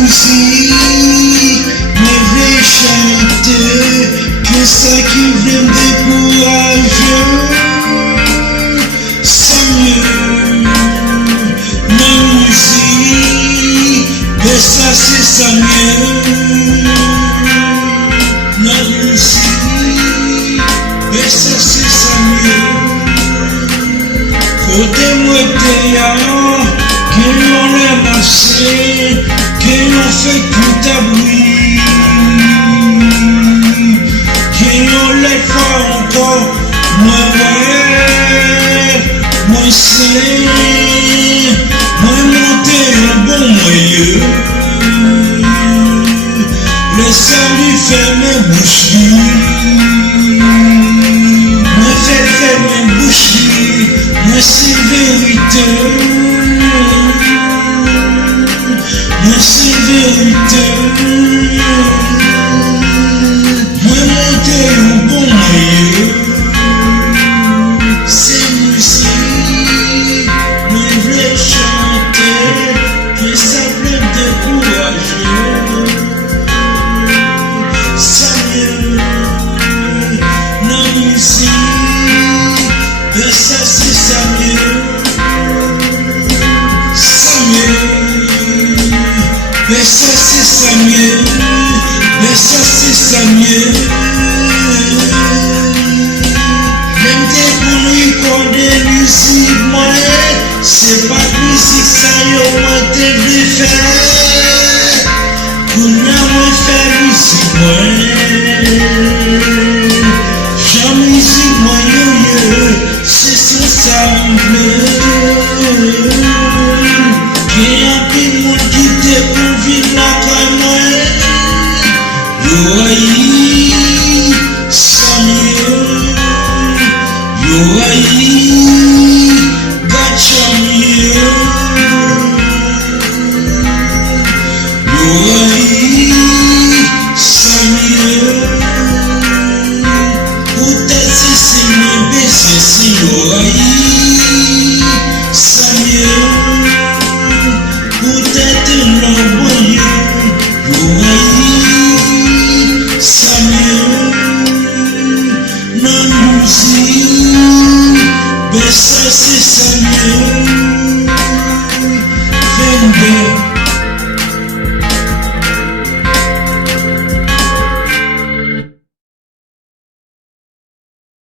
musique, mes vrais chanter, que ça qui vient me décourager, ça mieux, ma musique, mais ça c'est ça mieux, ma musique, mais ça c'est ça mieux, côté moi que l'on l'a marché, que l'on fait tout à bruit, que l'on les fait encore, moi c'est, moi monter un bon moyen, le salut fait mes boucheries, moi fait mes boucheries, moi c'est vérité. C'est vérité, moi monter au bon moyen, c'est musique, moi voulais chanter, que ça peut me décourager, ça mieux, la musique, mais ça c'est ça mieux, ça mieux. Mais ça c'est ça mieux, mais ça c'est ça mieux. Même des bruits comme des musiques, moi, c'est pas de musique ça yo moi t'ai faire. Pour moi faire musique moi, j'en musique moi yo, c'est son simple. Qui a pris mon guide pour vivre la caille, yo aïe, ça mieux, yo aïe, gacha mieux, yo aïe, ça mieux, peut-être c'est mieux, baisser si yo aïe, ça mieux. Peut-être l'envoyer, l'oreille, ça mieux, la musique, mais ça c'est ça mieux.